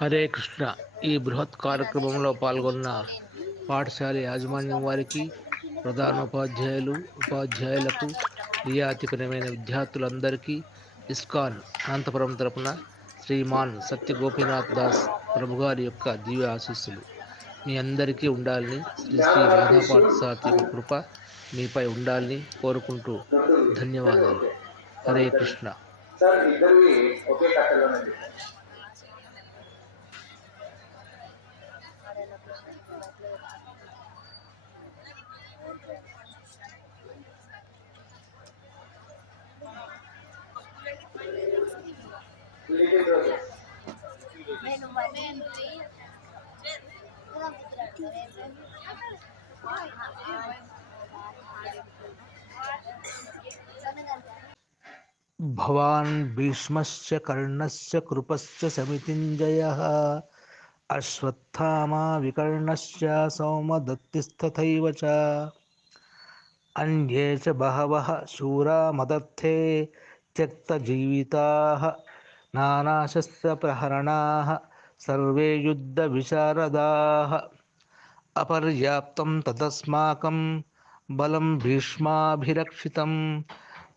హరే కృష్ణ. ఈ బృహత్ కార్యక్రమంలో పాల్గొన్న పాఠశాల యాజమాన్యం వారికి, ప్రధానోపాధ్యాయులు, ఉపాధ్యాయులకు, ప్రియాతిపరమైన విద్యార్థులందరికీ ఇస్కాన్ అనంతపురం తరపున శ్రీమాన్ సత్య గోపీనాథ్ దాస్ ప్రభుగారి యొక్క దివ్య ఆశీస్సులు మీ అందరికీ ఉండాలని, శ్రీ శ్రీ రాధా పాఠశాల యొక్క కృప మీపై ఉండాలని కోరుకుంటూ ధన్యవాదాలు. హరే కృష్ణ. సార్ ఇద్దరివి ఒకే కట్టలోనే పెట్టారు. భవాన్ భీష్మశ్చ కర్ణశ్చ కృపశ్చ సమితింజయః అశ్వత్థామా వికర్ణశ్చ సౌమదత్తిస్తథైవ చ అన్యే చ బహవః శూరా మదర్థే త్యక్తజీవితాః నానాశస్త్రప్రహరణాః సర్వే యుద్ధవిశారదాః అపర్యాప్తం తదస్మాకం బలం భీష్మాభిరక్షితం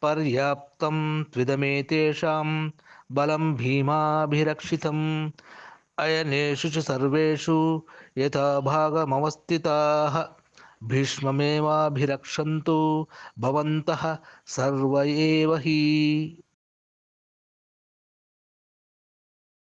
పర్యాప్తం త్విదమేతేషాం బలం భీమాభిరక్షితం అయనేషు చ సర్వేషు యథాభాగమవస్థితాః భీష్మమేవాభిరక్షन्तు భవంతః సర్వ ఏవ హి.